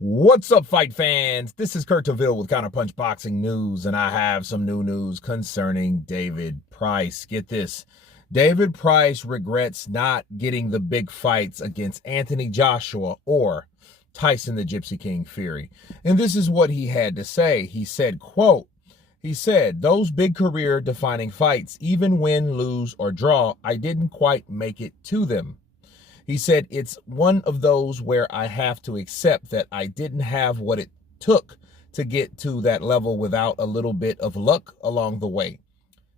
What's up, fight fans? This is Kurt Taville with Counterpunch Boxing News, and I have some new news concerning David Price. Get this. David Price regrets not getting the big fights against Anthony Joshua or Tyson the Gypsy King Fury. And this is what he had to say. He said, quote, those big career-defining fights, even win, lose, or draw, I didn't quite make it to them. He said, it's one of those where I have to accept that I didn't have what it took to get to that level without a little bit of luck along the way.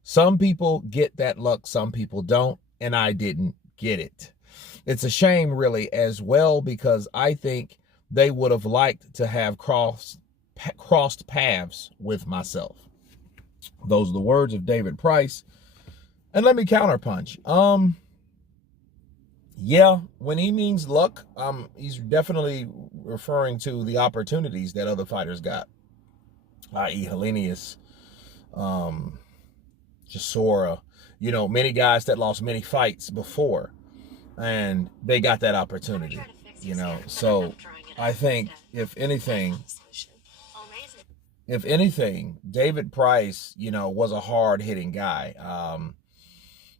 Some people get that luck, some people don't, and I didn't get it. It's a shame, really, as well, because I think they would have liked to have crossed paths with myself. Those are the words of David Price. And let me counterpunch. Yeah, when he means luck, he's definitely referring to the opportunities that other fighters got, i.e. Hellenius, Chisora, many guys that lost many fights before, and they got that opportunity, So I think if anything, David Price, was a hard-hitting guy.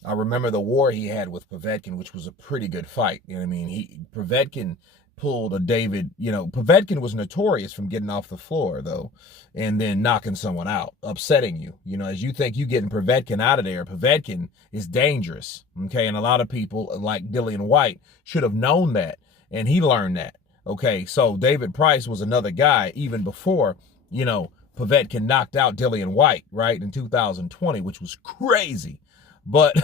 I remember the war he had with Povetkin, which was a pretty good fight. Povetkin pulled a David, Povetkin was notorious from getting off the floor, though, and then knocking someone out, upsetting you. As you think you getting Povetkin out of there, Povetkin is dangerous, okay? And a lot of people, like Dillian White, should have known that, and he learned that, okay? So David Price was another guy, even before, Povetkin knocked out Dillian White, right, in 2020, which was crazy. But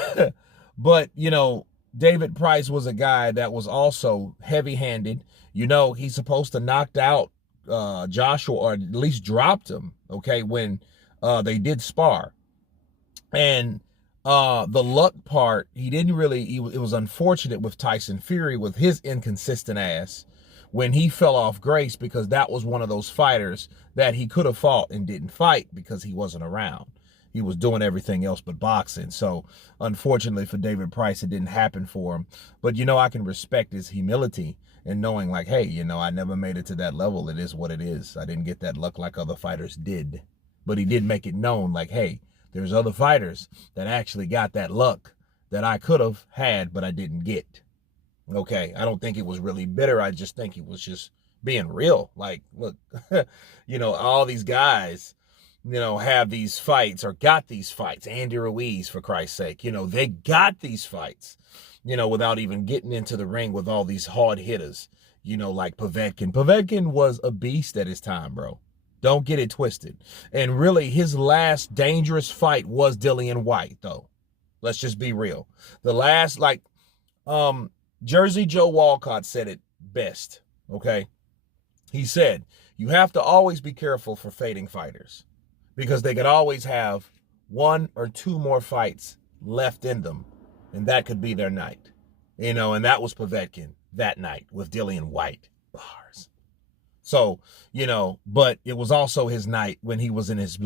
David Price was a guy that was also heavy-handed. He's supposed to knocked out Joshua, or at least dropped him, okay, when they did spar. And the luck part, it was unfortunate with Tyson Fury with his inconsistent ass when he fell off grace, because that was one of those fighters that he could have fought and didn't fight because he wasn't around. He was doing everything else but boxing. So, unfortunately for David Price, it didn't happen for him. But, I can respect his humility and knowing, like, hey, I never made it to that level. It is what it is. I didn't get that luck like other fighters did. But he did make it known, like, hey, there's other fighters that actually got that luck that I could have had, but I didn't get. Okay, I don't think it was really bitter. I just think he was just being real. Like, look, all these guys, have these fights or got these fights. Andy Ruiz, for Christ's sake, they got these fights, without even getting into the ring with all these hard hitters, like Povetkin. Povetkin was a beast at his time, bro. Don't get it twisted. And really, his last dangerous fight was Dillian White, though. Let's just be real. The last, Jersey Joe Walcott said it best, okay? He said, you have to always be careful for fading fighters, because they could always have one or two more fights left in them, and that could be their night. And that was Povetkin that night with Dillian White. Bars. So, but it was also his night when he was in his,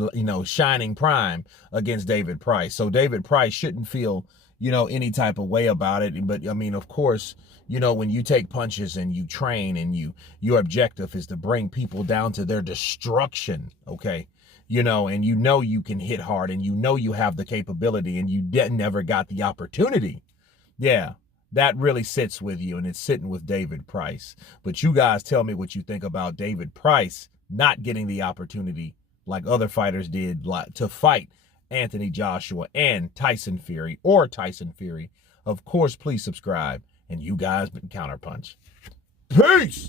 shining prime against David Price. So David Price shouldn't feel, any type of way about it. But, of course, when you take punches and you train and your objective is to bring people down to their destruction, okay? And you can hit hard, and you have the capability, and you never got the opportunity. Yeah, that really sits with you, and it's sitting with David Price. But you guys tell me what you think about David Price not getting the opportunity like other fighters did to fight Anthony Joshua and Tyson Fury, or Tyson Fury. Of course, please subscribe, and you guys been Counterpunch. Peace!